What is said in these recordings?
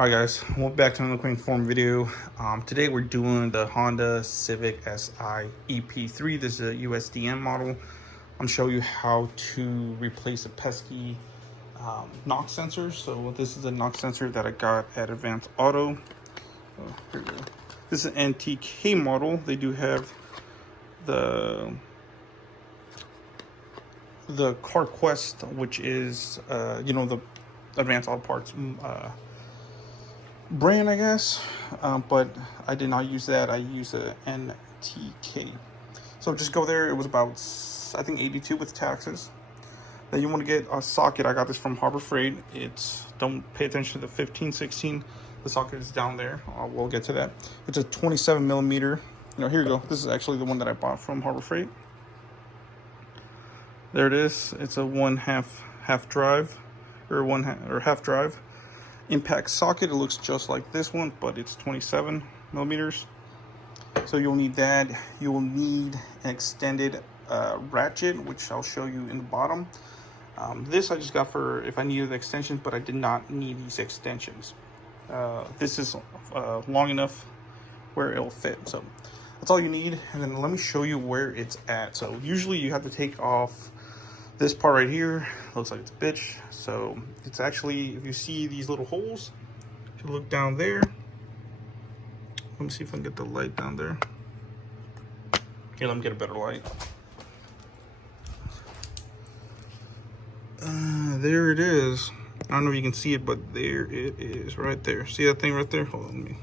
Alright guys, welcome back to another quick form video. Today we're doing the Honda Civic Si EP3. This is a USDM model. I'm going to show you how to replace a pesky knock sensor. So this is a knock sensor that I got at Advanced Auto. Here we go. This is an NTK model. They do have the CarQuest, which is the Advanced Auto Parts brand, I guess, but I did not use that. I used a NTK. So just go there. It was about, I think, 82 with taxes. Then you want to get a socket. I got this from Harbor Freight. It's, don't pay attention to the 15, 16. The socket is down there. We'll get to that. It's a 27 millimeter. Here you go. This is actually the one that I bought from Harbor Freight. There it is. It's a half drive impact socket. It looks just like this one, but it's 27 millimeters. So you'll need that. You will need an extended ratchet, which I'll show you in the bottom. This I just got for if I needed the extensions, but I did not need these extensions. This is long enough where it'll fit. So that's all you need. And then let me show you where it's at. So usually you have to take off this part right here. Looks like it's a bitch. So it's actually, if you see these little holes, if you look down there, let me see if I can get the light down there. Here, let me get a better light. There it is. I don't know if you can see it, but there it is, right there. See that thing right there? Hold on,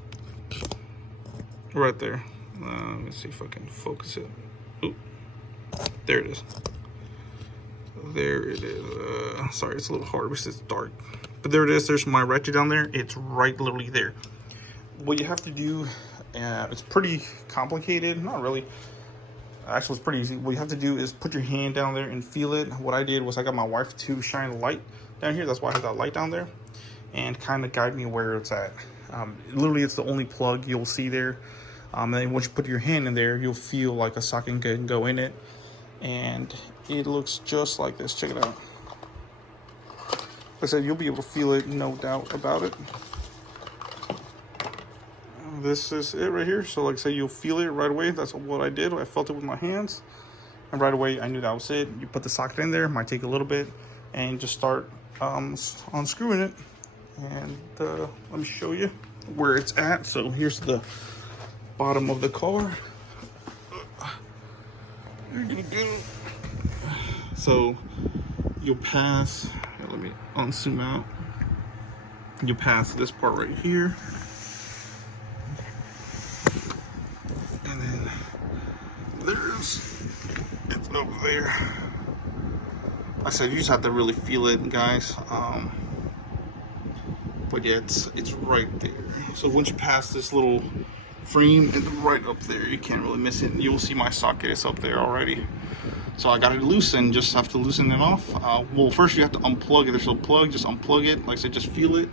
right there. Let me see if I can focus it. Ooh, there it is. There it is. Sorry, it's a little hard because it's dark, but there it is. There's my ratchet down there. It's right literally there. What you have to do, it's pretty complicated. Not really. Actually, it's pretty easy. What you have to do is put your hand down there and feel it. What I did was I got my wife to shine a light down here. That's why I have that light down there, and kind of guide me where it's at. Literally, it's the only plug you'll see there. And then once you put your hand in there, you'll feel like a socket can go in it. And it looks just like this. Check it out. Like I said, you'll be able to feel it, no doubt about it. This is it right here. So like I said, you'll feel it right away. That's what I did. I felt it with my hands, and right away I knew that was it. You put the socket in there. Might take a little bit, and just start unscrewing it. And let me show you where it's at. So here's the bottom of the car. So you'll pass, let me zoom out. You'll pass this part right here, and then it's over there. Like I said, you just have to really feel it, guys. But yeah, it's right there. So once you pass this little frame, and right up there, you can't really miss it. You'll see my socket is up there already. So I got it loosened. Just have to loosen it off. Well, first you have to unplug it. There's a plug. Just unplug it. Like I said, just feel it.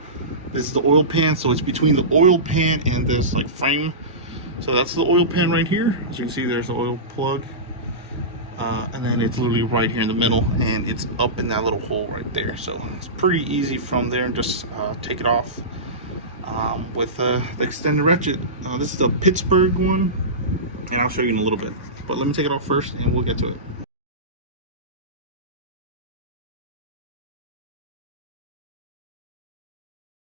This is the oil pan, so it's between the oil pan and this like frame. So that's the oil pan right here. As you can see, there's the oil plug, and then it's literally right here in the middle, and it's up in that little hole right there. So it's pretty easy from there. Just take it off with the extended ratchet. This is the Pittsburgh one, and I'll show you in a little bit. But let me take it off first, and we'll get to it.